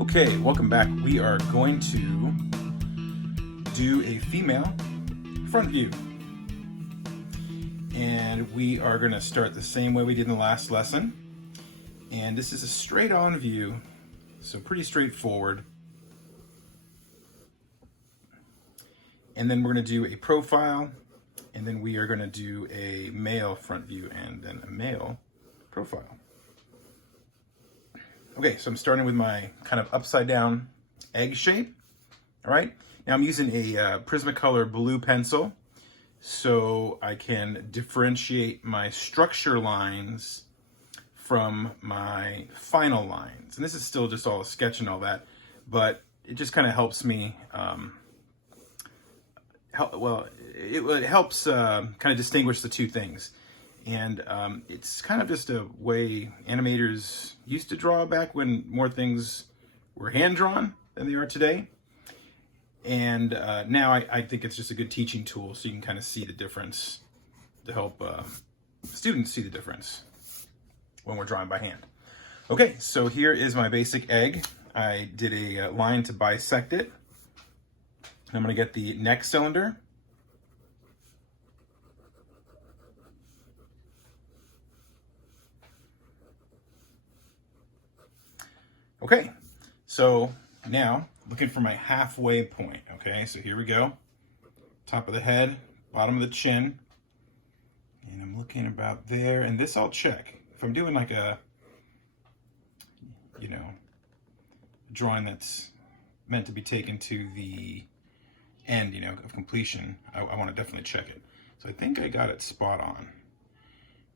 Okay, welcome back. We are going to do a female front view. And we are going to start the same way we did in the last lesson. And this is a straight on view, so pretty straightforward. And then we're going to do a profile, and then we are going to do a male front view and then a male profile. Okay, so I'm starting with my kind of upside down egg shape. All right, now I'm using a Prismacolor blue pencil so I can differentiate my structure lines from my final lines. And this is still just all a sketch and all that, but it just kind of helps me, it helps kind of distinguish the two things. And it's kind of just a way animators used to draw back when more things were hand-drawn than they are today. And now I think it's just a good teaching tool so you can kind of see the difference to help students see the difference when we're drawing by hand. Okay, so here is my basic egg. I did a line to bisect it. I'm going to get the neck cylinder. Okay, so now looking for my halfway point. Okay, so here we go. Top of the head, bottom of the chin. And I'm looking about there, and this I'll check. If I'm doing like a, drawing that's meant to be taken to the end, of completion, I want to definitely check it. So I think I got it spot on.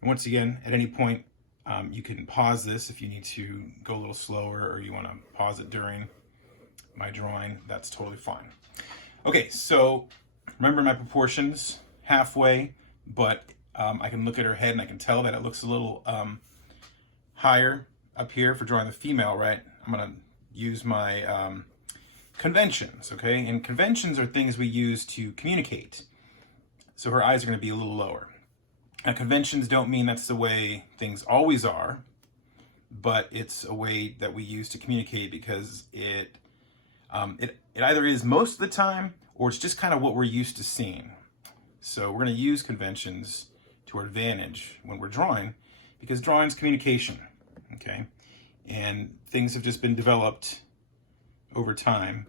And once again, at any point, you can pause this if you need to go a little slower or you want to pause it during my drawing. That's totally fine. Okay, so remember my proportions, halfway, but I can look at her head and I can tell that it looks a little higher up here for drawing the female, right? I'm going to use my conventions, okay? And conventions are things we use to communicate. So her eyes are going to be a little lower. Now, conventions don't mean that's the way things always are, but it's a way that we use to communicate because it either is most of the time or it's just kind of what we're used to seeing. So we're going to use conventions to our advantage when we're drawing because drawing is communication, okay? And things have just been developed over time.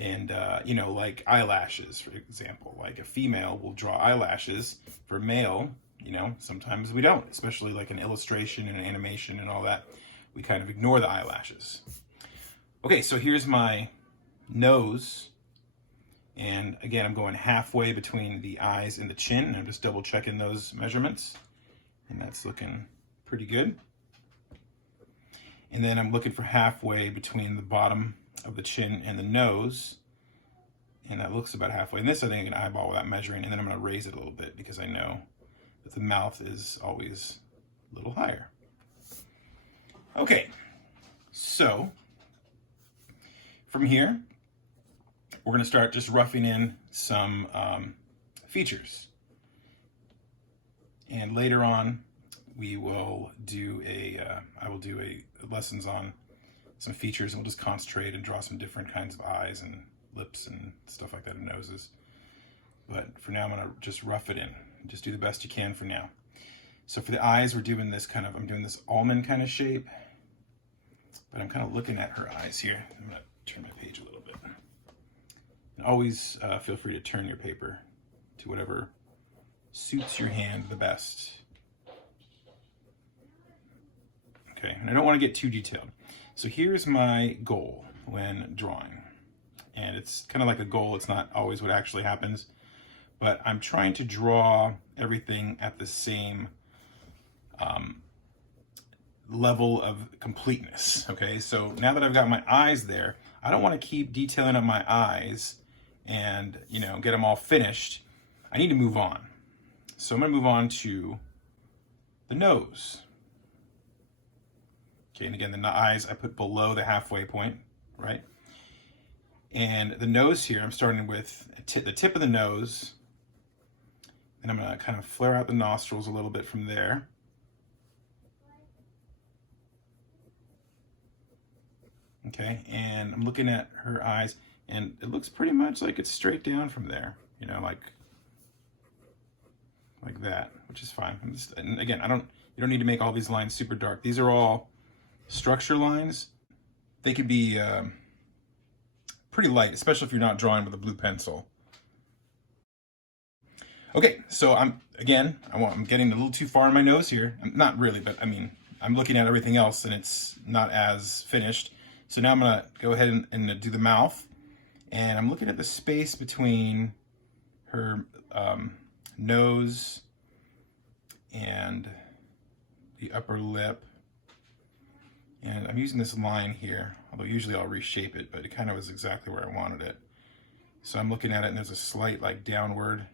And, like eyelashes, for example, like a female will draw eyelashes. For a male, sometimes we don't, especially like an illustration and an animation and all that. We kind of ignore the eyelashes. Okay, so here's my nose. And again, I'm going halfway between the eyes and the chin. And I'm just double checking those measurements. And that's looking pretty good. And then I'm looking for halfway between the bottom of the chin and the nose. And that looks about halfway. And this I think I can eyeball without measuring. And then I'm going to raise it a little bit because I know that the mouth is always a little higher. Okay, so from here, we're going to start just roughing in some features. And later on, we will do I will do lessons on some features, and we'll just concentrate and draw some different kinds of eyes and lips and stuff like that, and noses. But for now, I'm going to just rough it in. Just do the best you can for now. So for the eyes, we're doing this I'm doing this almond kind of shape. But I'm kind of looking at her eyes here. I'm going to turn my page a little bit. And always feel free to turn your paper to whatever suits your hand the best. Okay, and I don't want to get too detailed. So here's my goal when drawing. And it's kind of like a goal. It's not always what actually happens. But I'm trying to draw everything at the same level of completeness. Okay, so now that I've got my eyes there, I don't want to keep detailing up my eyes and, get them all finished. I need to move on. So I'm going to move on to the nose. Okay, and again, the eyes I put below the halfway point, right? And the nose here, I'm starting with the tip of the nose, and I'm going to kind of flare out the nostrils a little bit from there. Okay, and I'm looking at her eyes, and it looks pretty much like it's straight down from there, you know, like that, which is fine. And again, you don't need to make all these lines super dark. These are all structure lines. They could be pretty light, especially if you're not drawing with a blue pencil. Okay, so I'm getting a little too far in my nose here. Not really, but I mean, I'm looking at everything else and it's not as finished. So now I'm gonna go ahead and do the mouth. And I'm looking at the space between her nose and the upper lip. And I'm using this line here, although usually I'll reshape it, but it kind of was exactly where I wanted it. So I'm looking at it and there's a slight like downward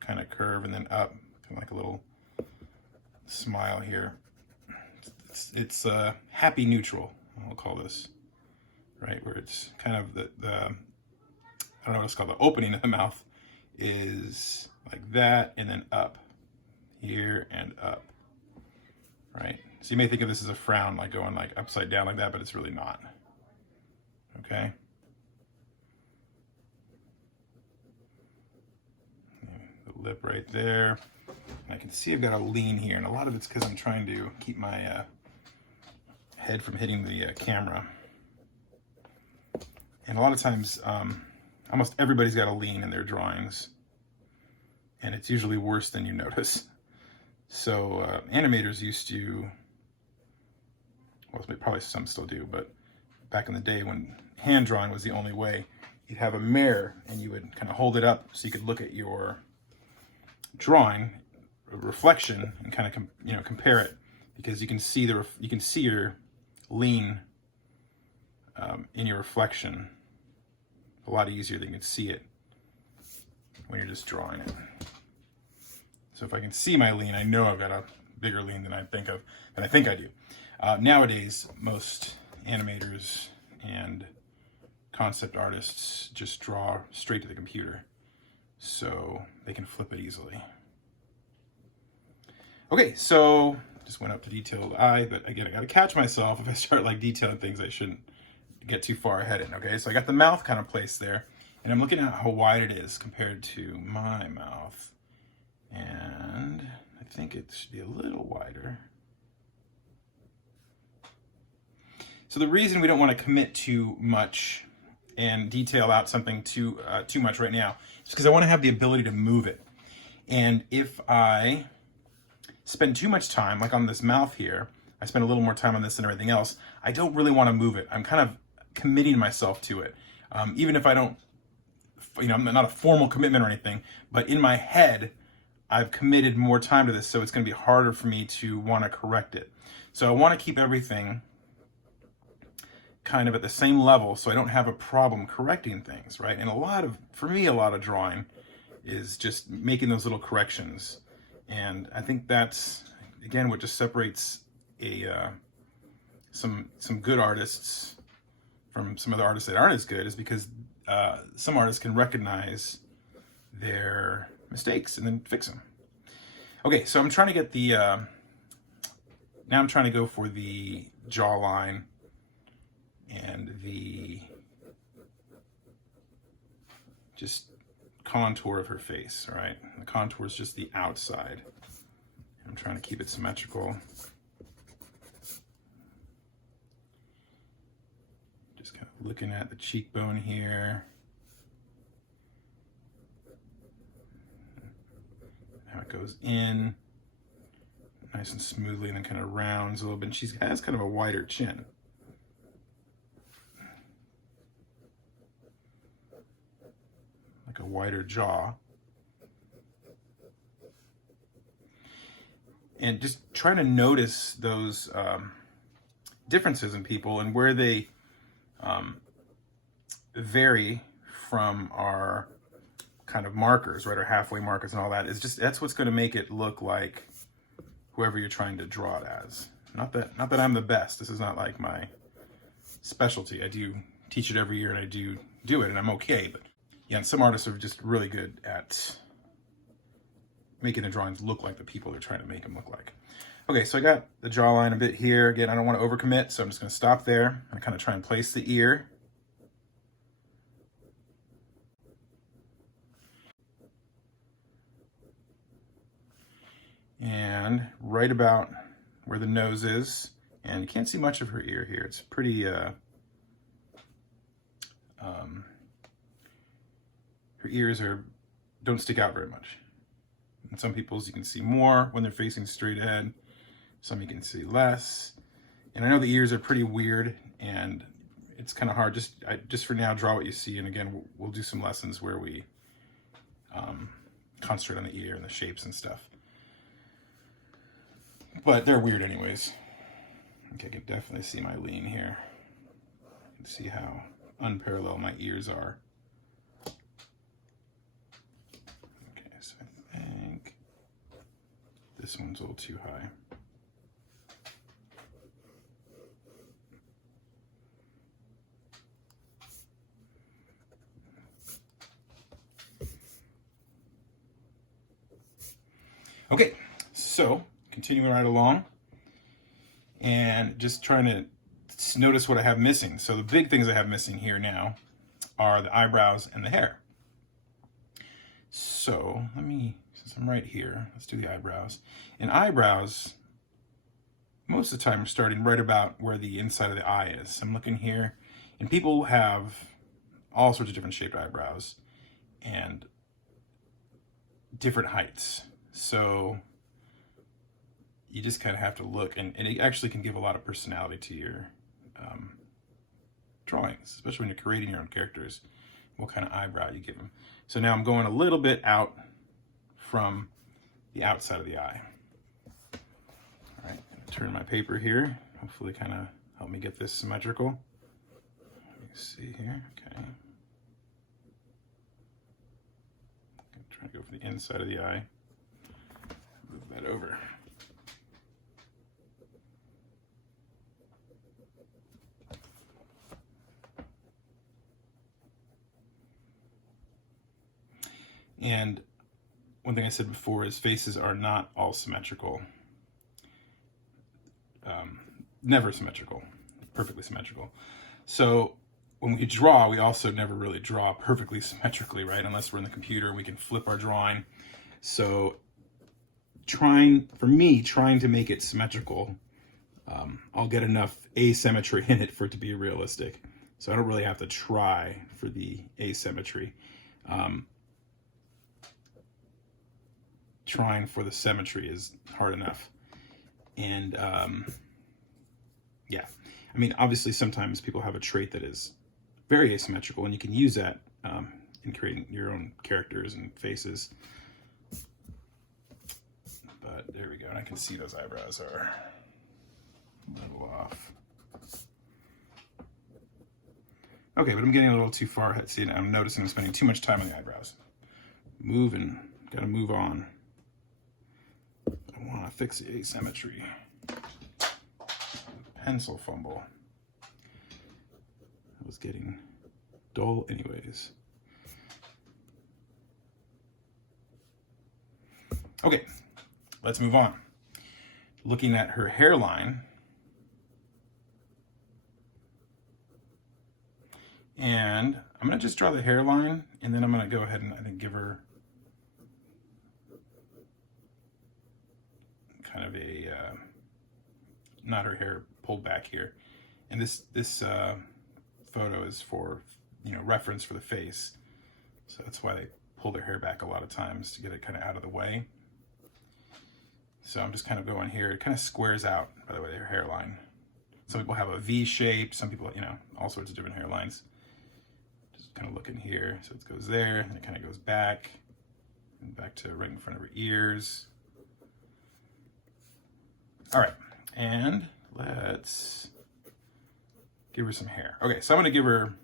kind of curve and then up, kind of like a little smile here. It's happy neutral, I'll call this, right? Where it's kind of the I don't know what it's called, the opening of the mouth is like that and then up, here and up, right? So you may think of this as a frown, like going like upside down like that, but it's really not, okay? The lip right there. I can see I've got a lean here, and a lot of it's because I'm trying to keep my head from hitting the camera. And a lot of times, almost everybody's got a lean in their drawings, and it's usually worse than you notice. So animators used to, well, probably some still do, but back in the day when hand drawing was the only way, you'd have a mirror and you would kind of hold it up so you could look at your drawing, a reflection, and kind of compare it, because you can see your lean in your reflection a lot easier than you can see it when you're just drawing it. So if I can see my lean, I know I've got a bigger lean than I think I do. Nowadays, most animators and concept artists just draw straight to the computer, so they can flip it easily. Okay, so just went up to detail the eye, but again, I gotta catch myself. If I start like detailing things, I shouldn't get too far ahead in, okay? So I got the mouth kind of placed there, and I'm looking at how wide it is compared to my mouth. And I think it should be a little wider. So the reason we don't want to commit too much and detail out something too much right now is because I want to have the ability to move it. And if I spend too much time, like on this mouth here, I spend a little more time on this than everything else, I don't really want to move it. I'm kind of committing myself to it. Even if I don't, I'm not a formal commitment or anything, but in my head, I've committed more time to this, so it's going to be harder for me to want to correct it. So I want to keep everything kind of at the same level so I don't have a problem correcting things, right? And for me, a lot of drawing is just making those little corrections. And I think that's, again, what just separates some good artists from some other artists that aren't as good, is because some artists can recognize their mistakes and then fix them. Okay, so I'm trying to get the, now I'm trying to go for the jawline and the just contour of her face, all right? The contour is just the outside. I'm trying to keep it symmetrical. Just kind of looking at the cheekbone here. How it goes in, nice and smoothly, and then kind of rounds a little bit. And she has kind of a wider chin. Like a wider jaw. And just trying to notice those differences in people and where they vary from our kind of markers, right? Our halfway markers and all that. That's what's going to make it look like whoever you're trying to draw it as. Not that I'm the best. This is not like my specialty. I do teach it every year and I do it and I'm okay. But yeah, and some artists are just really good at making the drawings look like the people they're trying to make them look like. Okay, so I got the jawline a bit here. Again, I don't want to overcommit, so I'm just going to stop there and kind of try and place the ear. And right about where the nose is, and you can't see much of her ear here. It's pretty, her ears don't stick out very much. And some people's you can see more when they're facing straight ahead. Some you can see less. And I know the ears are pretty weird, and it's kind of hard. Just for now, draw what you see. And again, we'll do some lessons where we concentrate on the ear and the shapes and stuff. But they're weird anyways. Okay, I can definitely see my lean here. You can see how unparalleled my ears are. Okay, so I think this one's a little too high. Okay, so continuing right along and just trying to notice what I have missing. So the big things I have missing here now are the eyebrows and the hair. So since I'm right here, let's do the eyebrows. And eyebrows, most of the time, are starting right about where the inside of the eye is. I'm looking here, and people have all sorts of different shaped eyebrows and different heights. So you just kind of have to look, and it actually can give a lot of personality to your drawings, especially when you're creating your own characters, what kind of eyebrow you give them. So now I'm going a little bit out from the outside of the eye. All right, turn my paper here, hopefully kind of help me get this symmetrical. Let me see here, okay. I'm trying to go for the inside of the eye. Move that over. And one thing I said before is faces are not all symmetrical. Never symmetrical, perfectly symmetrical. So when we draw, we also never really draw perfectly symmetrically, right? Unless we're in the computer, we can flip our drawing. So trying to make it symmetrical, I'll get enough asymmetry in it for it to be realistic. So I don't really have to try for the asymmetry. Trying for the symmetry is hard enough. And yeah, I mean, obviously sometimes people have a trait that is very asymmetrical, and you can use that in creating your own characters and faces. But there we go, and I can see those eyebrows are a little off. Okay, but I'm getting a little too far ahead. See, I'm noticing I'm spending too much time on the eyebrows. Gotta move on. I want to fix the asymmetry. Pencil fumble. I was getting dull anyways. Okay, let's move on. Looking at her hairline. And I'm going to just draw the hairline, and then I'm going to go ahead and I think give her kind of a, not her hair pulled back here. And this photo is for, reference for the face. So that's why they pull their hair back a lot of times, to get it kind of out of the way. So I'm just kind of going here. It kind of squares out, by the way, their hairline. Some people have a V shape, some people, all sorts of different hairlines. Just kind of looking here. So it goes there, and it kind of goes back, and back to right in front of her ears. All right, and let's give her some hair. Okay, so I'm gonna give her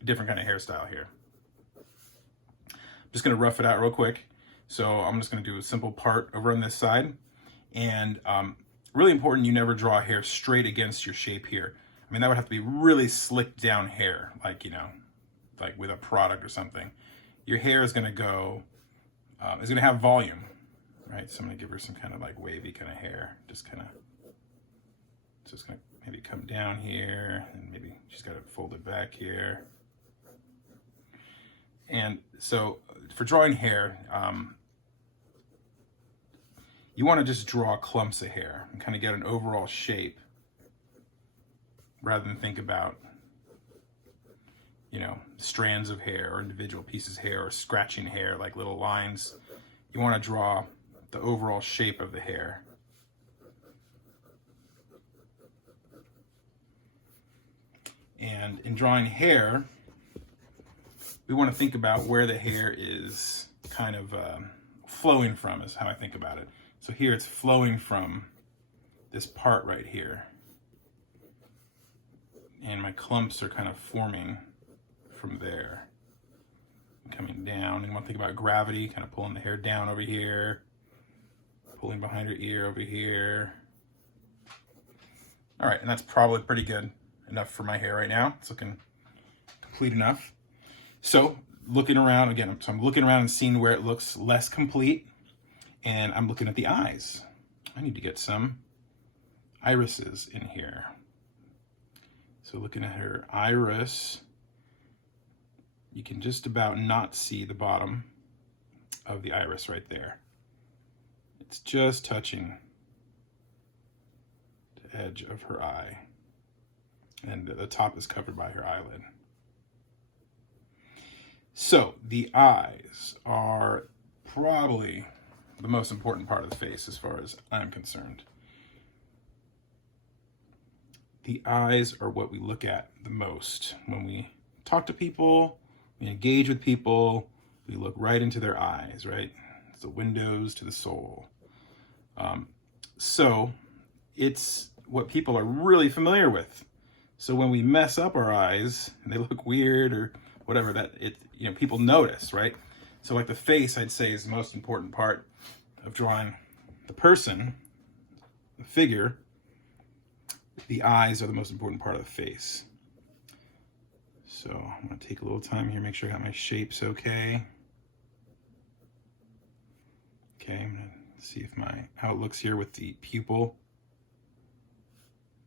a different kind of hairstyle here. I'm just gonna rough it out real quick. So I'm just gonna do a simple part over on this side. And really important, you never draw hair straight against your shape here. I mean, that would have to be really slicked down hair, like, like with a product or something. Your hair is gonna go, is gonna have volume. right? So I'm gonna give her some kind of like wavy kind of hair, just gonna maybe come down here, and maybe she's got it folded back here. And so for drawing hair, you want to just draw clumps of hair and kind of get an overall shape rather than think about, you know, strands of hair or individual pieces of hair or scratching hair like little lines. You want to draw the overall shape of the hair. And in drawing hair, we want to think about where the hair is kind of flowing from, is how I think about it. So here it's flowing from this part right here. And my clumps are kind of forming from there. Coming down, and you want to think about gravity, kind of pulling the hair down over here, pulling behind her ear over here. All right, and that's probably pretty good enough for my hair right now. It's looking complete enough. So looking around again, so I'm looking around and seeing where it looks less complete, and I'm looking at the eyes. I need to get some irises in here. So looking at her iris, you can just about not see the bottom of the iris right there. It's just touching the edge of her eye, and the top is covered by her eyelid. So the eyes are probably the most important part of the face as far as I'm concerned. The eyes are what we look at the most when we talk to people, we engage with people, we look right into their eyes, right? It's the windows to the soul. So it's what people are really familiar with. So when we mess up our eyes and they look weird or whatever, that it, you know, people notice, right? So like the face, I'd say, is the most important part of drawing the person, the figure. The eyes are the most important part of the face. So I'm gonna take a little time here, make sure I got my shapes okay. Okay, I'm gonna see if how it looks here with the pupil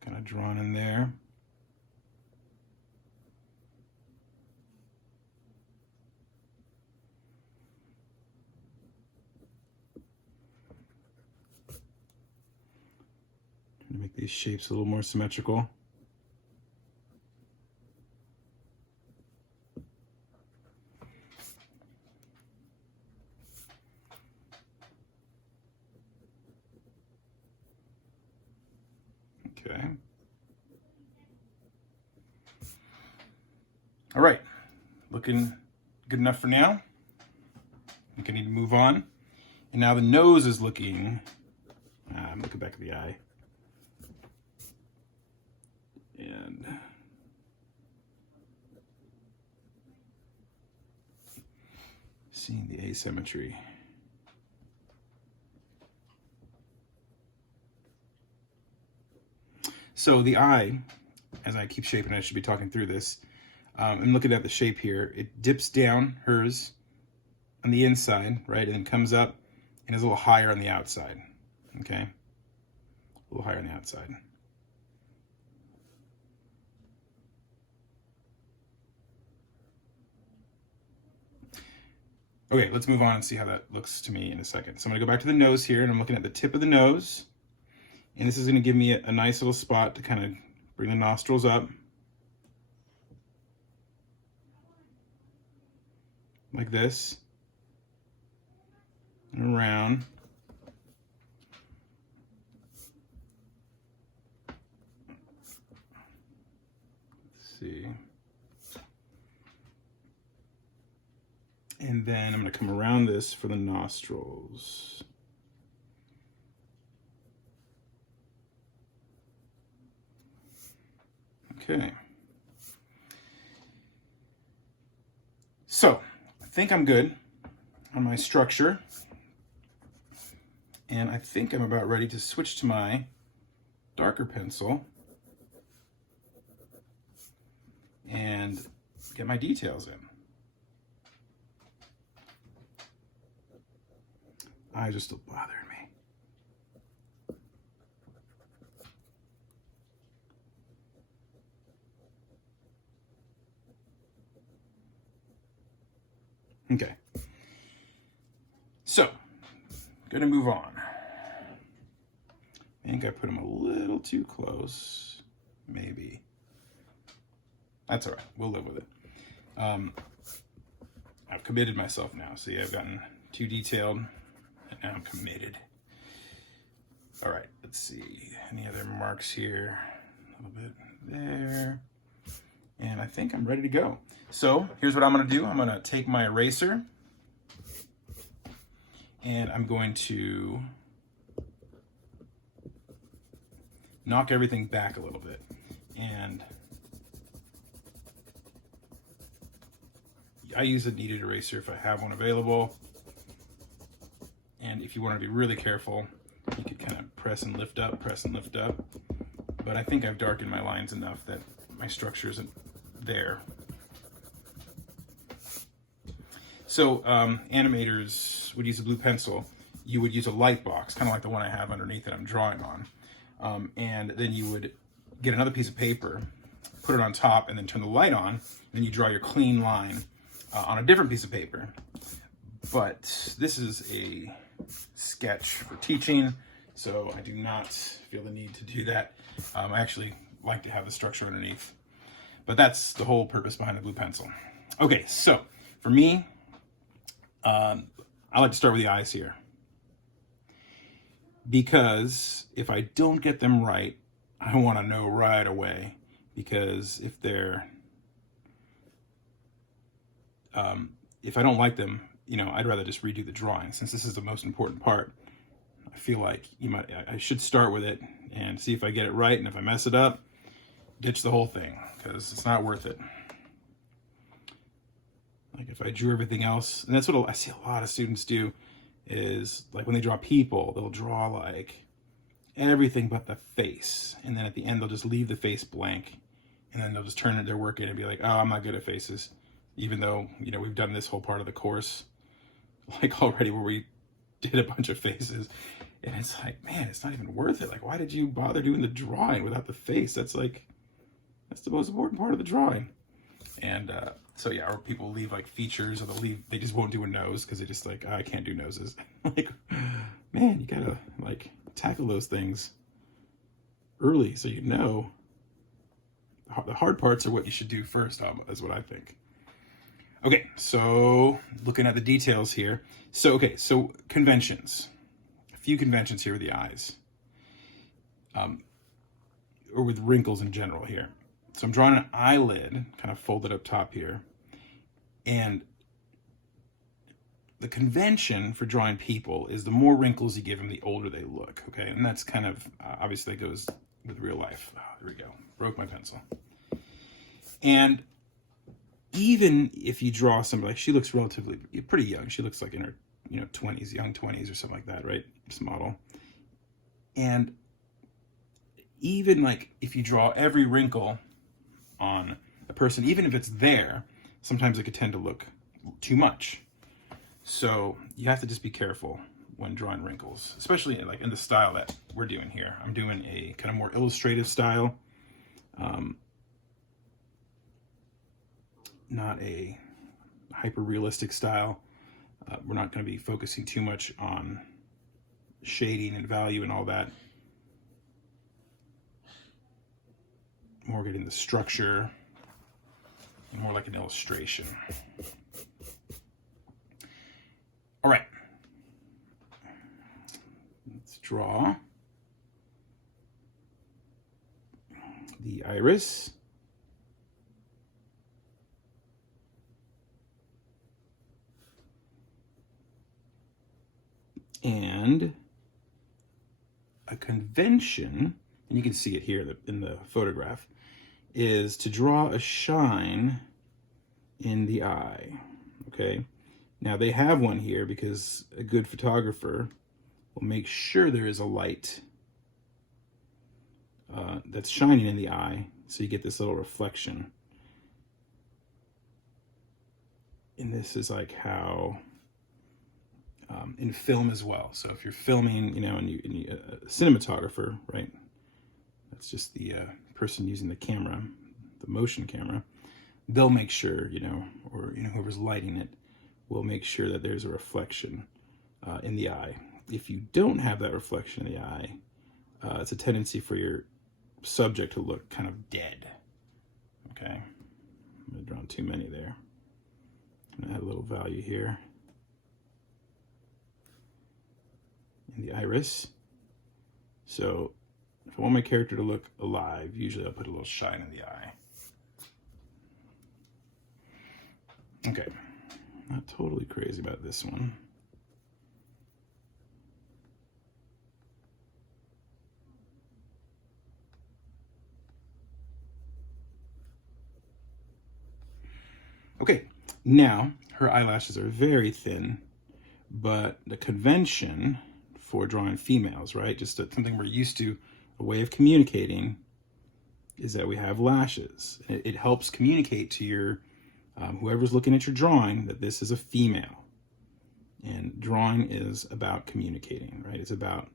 kind of drawn in there. Trying to make these shapes a little more symmetrical. Okay. All right, looking good enough for now. I think I need to move on. And now the nose is looking, I'm looking back at the eye. And seeing the asymmetry. So the eye, as I keep shaping it, I should be talking through this. I'm looking at the shape here. It dips down, hers, on the inside, right? And then comes up and is a little higher on the outside, okay? A little higher on the outside. Okay, let's move on and see how that looks to me in a second. So I'm gonna go back to the nose here, and I'm looking at the tip of the nose. And this is gonna give me a nice little spot to kind of bring the nostrils up. Like this. And around. Let's see. And then I'm gonna come around this for the nostrils. Okay. So, I think I'm good on my structure. And I think I'm about ready to switch to my darker pencil and get my details in. eyes are still bothering me. Okay. So, gonna move on. I think I put them a little too close, maybe. That's all right, we'll live with it. I've committed myself now. See, I've gotten too detailed, and now I'm committed. All right, let's see. Any other marks here? A little bit there. And I think I'm ready to go. So here's what I'm gonna do. I'm gonna take my eraser, and I'm going to knock everything back a little bit. And I use a kneaded eraser if I have one available. And if you want to be really careful, you could kind of press and lift up, press and lift up. But I think I've darkened my lines enough that my structure isn't there. So animators would use a blue pencil. You would use a light box, kind of like the one I have underneath that I'm drawing on. And then you would get another piece of paper, put it on top, and then turn the light on. Then you draw your clean line on a different piece of paper. But this is a sketch for teaching, so I do not feel the need to do that. I actually like to have the structure underneath. But that's the whole purpose behind the blue pencil. Okay, so for me, I like to start with the eyes here. Because if I don't get them right, I want to know right away. Because if they're, if I don't like them, you know, I'd rather just redo the drawing. Since this is the most important part, I feel like I should start with it and see if I get it right. And if I mess it up, ditch the whole thing, because it's not worth it. Like if I drew everything else, and that's what I see a lot of students do, is like when they draw people, they'll draw like everything but the face. And then at the end, they'll just leave the face blank. And then they'll just turn their work in and be like, oh, I'm not good at faces. Even though, you know, we've done this whole part of the course, like already, where we did a bunch of faces. And it's like, man, it's not even worth it. Like, why did you bother doing the drawing without the face? That's the most important part of the drawing. And so yeah, or people leave like features, or they just won't do a nose because they just like, oh, I can't do noses. Like, man, you gotta like tackle those things early so you know. The hard parts are what you should do first, is what I think. Okay, so looking at the details here. So conventions. A few conventions here with the eyes. Or with wrinkles in general here. So I'm drawing an eyelid, kind of folded up top here. And the convention for drawing people is the more wrinkles you give them, the older they look, okay? And that's kind of, obviously that goes with real life. Oh, there we go, broke my pencil. And even if you draw somebody, like she looks relatively pretty young. She looks like in her, 20s, young 20s or something like that, right? This model. And even like if you draw every wrinkle on a person, even if it's there, sometimes it could tend to look too much. So you have to just be careful when drawing wrinkles, especially like in the style that we're doing here. I'm doing a kind of more illustrative style. Not a hyper-realistic style. We're not going to be focusing too much on shading and value and all that. More getting the structure, and more like an illustration. All right. Let's draw the iris. And a convention, and you can see it here in the photograph, is to draw a shine in the eye, okay? Now they have one here because a good photographer will make sure there is a light that's shining in the eye, so you get this little reflection. And this is like how in film as well. So if you're filming, and you a cinematographer, right? That's just the person using the camera, the motion camera. They'll make sure, or whoever's lighting it will make sure that there's a reflection in the eye. If you don't have that reflection in the eye, it's a tendency for your subject to look kind of dead. Okay, I'm drawing too many there. I'm gonna add a little value here in the iris. So if I want my character to look alive, usually I'll put a little shine in the eye. Okay, not totally crazy about this one. Okay, now her eyelashes are very thin, but the convention for drawing females, right? Just something we're used to, a way of communicating, is that we have lashes. It helps communicate to your whoever's looking at your drawing that this is a female. And drawing is about communicating, right? It's about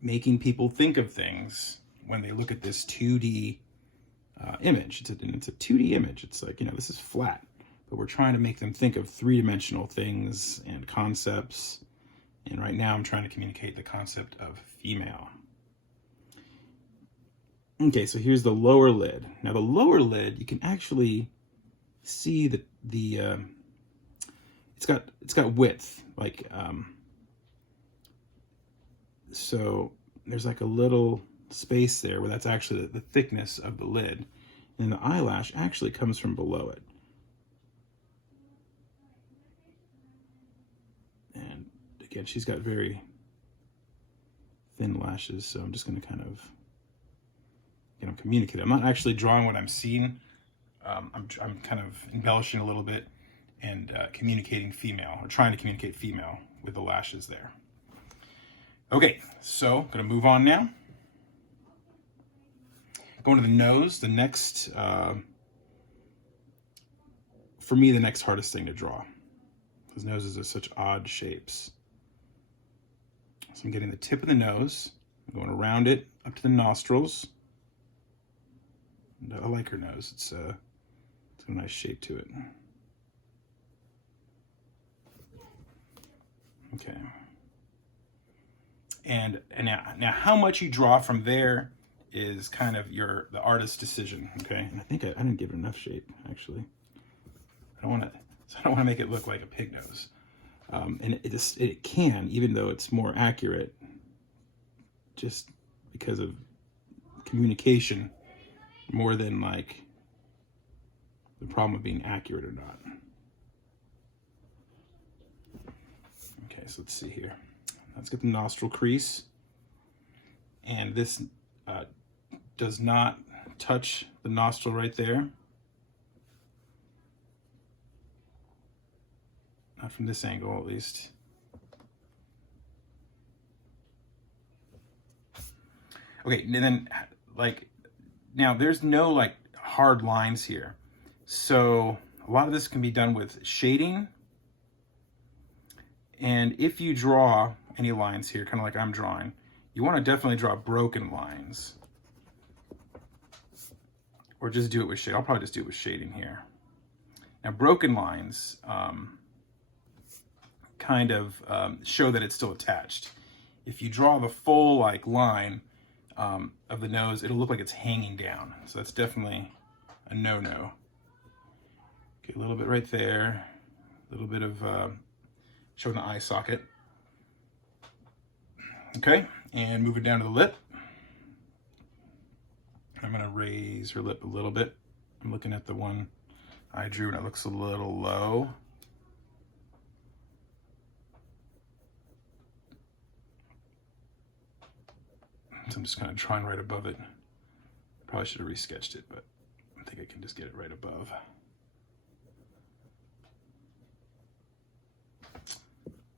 making people think of things when they look at this 2D image. It's a 2D image. It's like, this is flat, but we're trying to make them think of three-dimensional things and concepts. And right now I'm trying to communicate the concept of female. Okay, so here's the lower lid. Now the lower lid, you can actually see that it's got width, like so there's like a little space there where that's actually the thickness of the lid, and the eyelash actually comes from below it. And again, she's got very thin lashes, so I'm just going to kind of communicate. I'm not actually drawing what I'm seeing. I'm kind of embellishing a little bit and communicating female, or trying to communicate female with the lashes there. Okay, so I'm going to move on now. Going to the nose, the next, for me, the next hardest thing to draw, because noses are such odd shapes. So I'm getting the tip of the nose, I'm going around it, up to the nostrils. I like her nose. It's got a nice shape to it. Okay. And now how much you draw from there is kind of the artist's decision. Okay. And I think I didn't give it enough shape, actually. I don't want to make it look like a pig nose. And it can, even though it's more accurate, just because of communication, more than like the problem of being accurate or not. Okay, so let's see here. Let's get the nostril crease. And this does not touch the nostril right there. Not from this angle, at least. Okay, and then now there's no hard lines here. So a lot of this can be done with shading. And if you draw any lines here, kind of like I'm drawing, you want to definitely draw broken lines. Or just do it with shade. I'll probably just do it with shading here. Now broken lines kind of show that it's still attached. If you draw the full line of the nose, it'll look like it's hanging down. So that's definitely a no-no. Okay, a little bit right there. A little bit of showing the eye socket. Okay, and move it down to the lip. I'm gonna raise her lip a little bit. I'm looking at the one I drew and it looks a little low. So I'm just kind of drawing right above it. Probably should have resketched it, but I think I can just get it right above.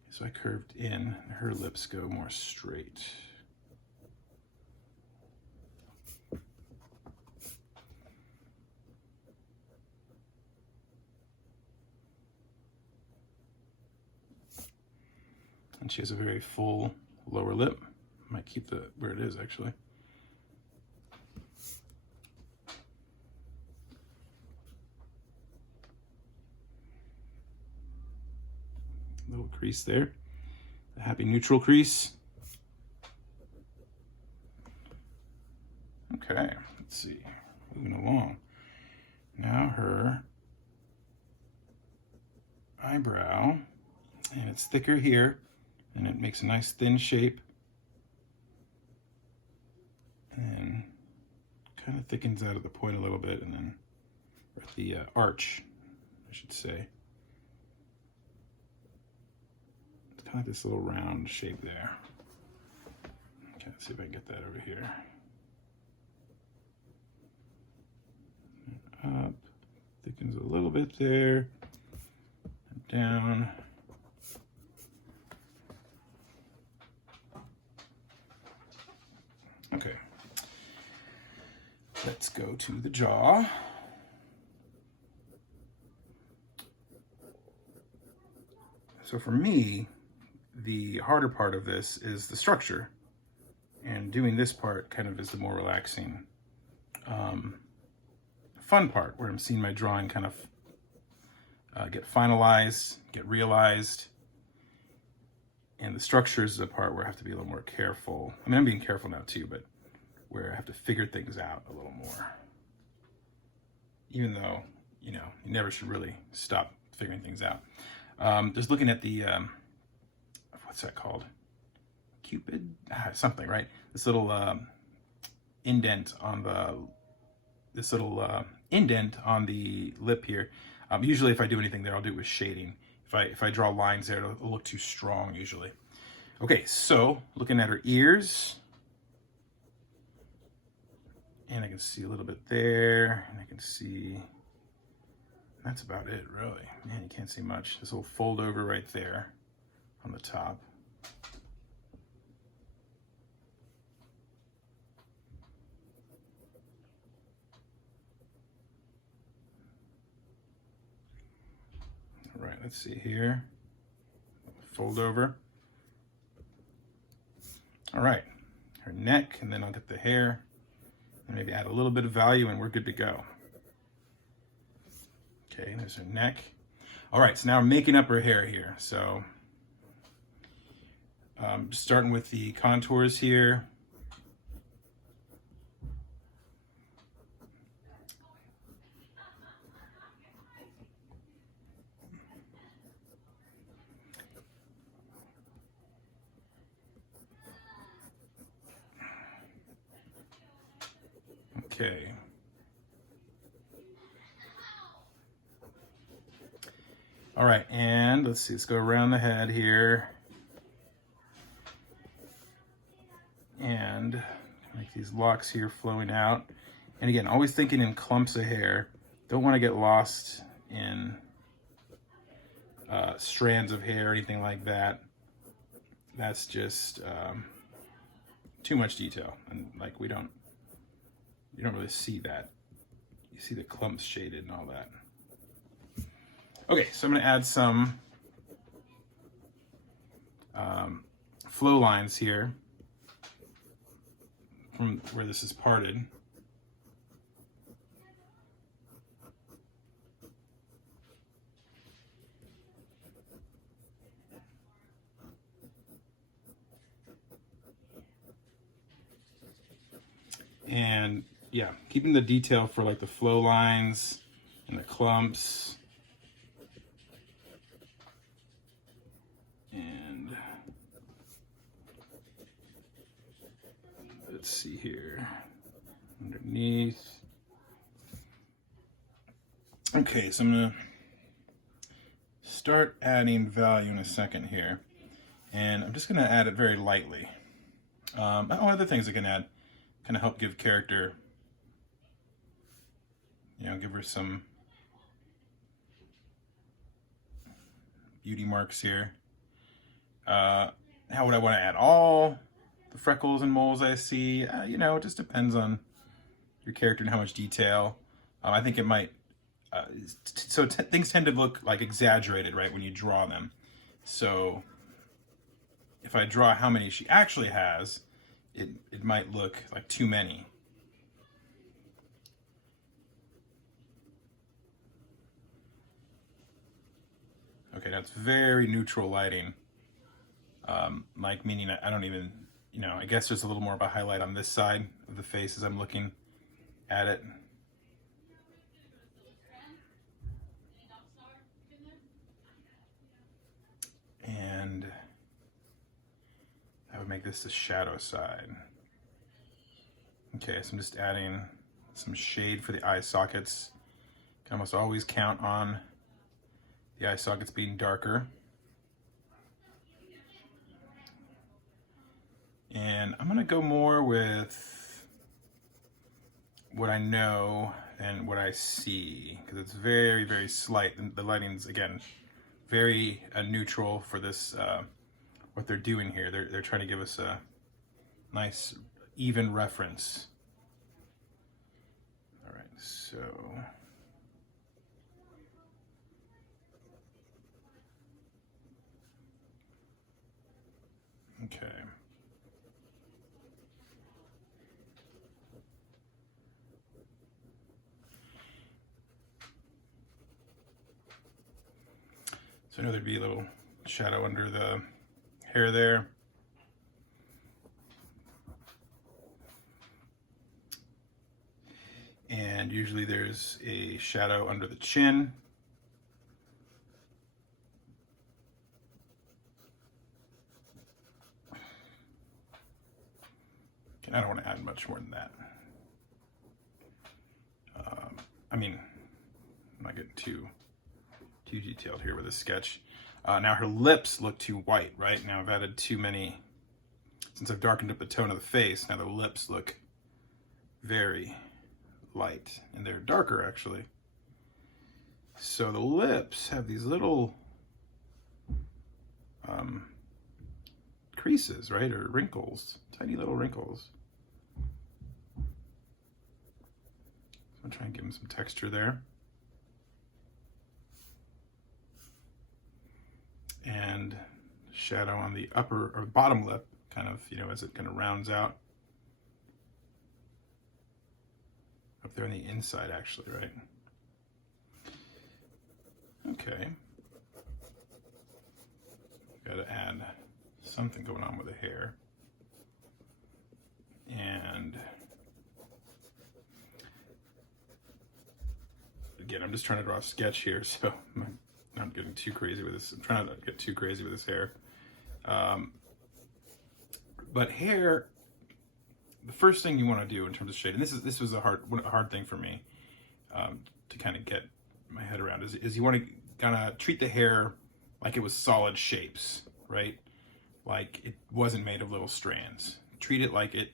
So I curved in, her lips go more straight. And she has a very full lower lip. Might keep the where it is actually. Little crease there. A happy neutral crease. Okay, let's see. Moving along. Now her eyebrow, and it's thicker here, and it makes a nice thin shape, and kind of thickens out at the point a little bit, and then or at the arch, I should say. It's kind of this little round shape there. Okay, let's see if I can get that over here. Up, thickens a little bit there, and down. Okay, let's go to the jaw. So for me, the harder part of this is the structure, and doing this part kind of is the more relaxing, fun part, where I'm seeing my drawing kind of get finalized, get realized. And the structure is the part where I have to be a little more careful. I mean, I'm being careful now too, but where I have to figure things out a little more. Even though, you know, you never should really stop figuring things out. Just looking at the, what's that called? Cupid? Something, right? This little indent on the lip here. Usually if I do anything there, I'll do it with shading. If I draw lines there, it'll look too strong usually. Okay, so looking at her ears, and I can see a little bit there, and I can see, that's about it really. Man, you can't see much. This little fold over right there on the top. All right, let's see here. Fold over. All right, her neck, and then I'll get the hair, and maybe add a little bit of value, and we're good to go. Okay, there's her neck. All right, so now we're making up her hair here. So starting with the contours here. Okay. All right, and let's see, let's go around the head here. And make these locks here flowing out. And again, always thinking in clumps of hair. Don't want to get lost in strands of hair or anything like that. That's just too much detail. And like you don't really see that. You see the clumps shaded and all that. Okay, so I'm gonna add some flow lines here from where this is parted. And yeah, keeping the detail for like the flow lines and the clumps. And let's see here, underneath. Okay, so I'm gonna start adding value in a second here. And I'm just gonna add it very lightly. Other things I can add, kind of help give character, you know, give her some beauty marks here. How would I want to add all the freckles and moles I see? You know, it just depends on your character and how much detail. I think it might, things tend to look like exaggerated, right, when you draw them. So if I draw how many she actually has, it might look like too many. Okay, that's very neutral lighting. Like meaning I don't even, you know, I guess there's a little more of a highlight on this side of the face as I'm looking at it. And I would make this the shadow side. Okay, so I'm just adding some shade for the eye sockets. Can almost always count on the eye sockets being darker. And I'm gonna go more with what I know and what I see, because it's very, very slight. The lighting's, again, very neutral for this, what they're doing here. They're trying to give us a nice, even reference. All right, so. Okay. So I know there'd be a little shadow under the hair there. And usually there's a shadow under the chin. And I don't want to add much more than that. I mean, I'm not getting too detailed here with this sketch. Now her lips look too white, right? Now I've added too many, since I've darkened up the tone of the face, now the lips look very light, and they're darker actually. So the lips have these little creases, right? Or wrinkles, tiny little wrinkles. So I'm trying to give them some texture there. And shadow on the upper or bottom lip, kind of, you know, as it kind of rounds out. Up there on the inside, actually, right? Okay. Gotta add something going on with the hair. And again, I'm just trying to draw a sketch here, so I'm not getting too crazy with this. I'm trying not to get too crazy with this hair. But hair, the first thing you want to do in terms of shade, and this was a hard thing for me to kind of get my head around, is you want to kind of treat the hair like it was solid shapes, right? Like it wasn't made of little strands. Treat it like it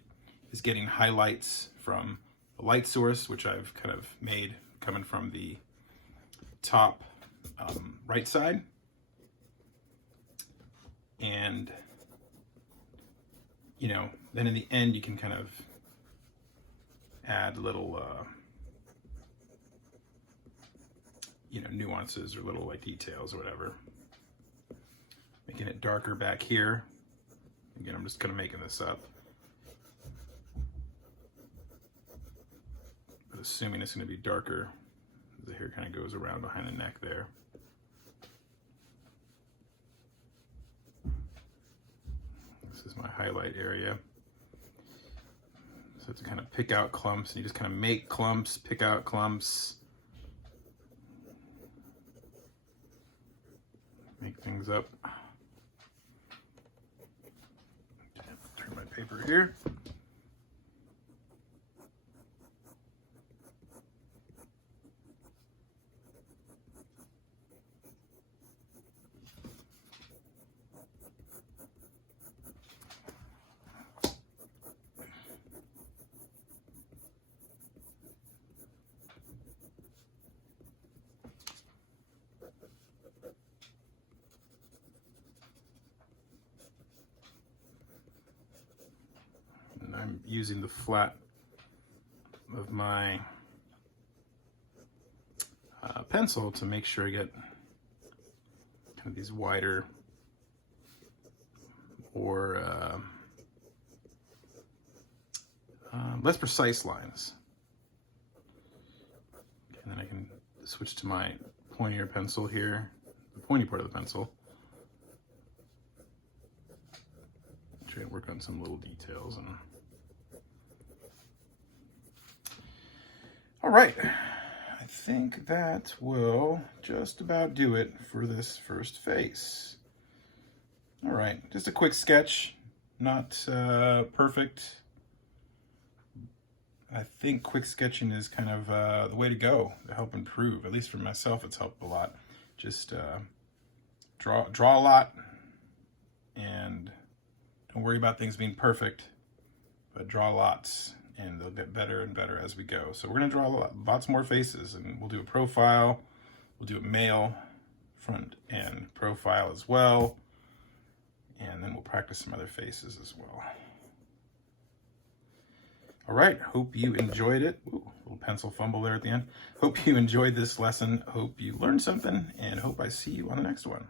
is getting highlights from a light source, which I've kind of made coming from the top right side. And, you know, then in the end you can kind of add little, you know, nuances or little like details or whatever. Making it darker back here. Again, I'm just kind of making this up. But assuming it's going to be darker, the hair kind of goes around behind the neck there. This is my highlight area. So to kind of pick out clumps, and you just kind of make clumps, pick out clumps. Make things up. Turn my paper here. I'm using the flat of my pencil to make sure I get kind of these wider or less precise lines. And then I can switch to my pointier pencil here, the pointy part of the pencil. Try to work on some little details. And all right, I think that will just about do it for this first face. All right, just a quick sketch, not perfect. I think quick sketching is kind of the way to go to help improve. At least for myself, it's helped a lot. Just draw a lot, and don't worry about things being perfect, but draw lots, and they'll get better and better as we go. So we're gonna draw lots more faces, and we'll do a profile, we'll do a male, front and profile as well, and then we'll practice some other faces as well. All right, hope you enjoyed it. Ooh, little pencil fumble there at the end. Hope you enjoyed this lesson. Hope you learned something, and hope I see you on the next one.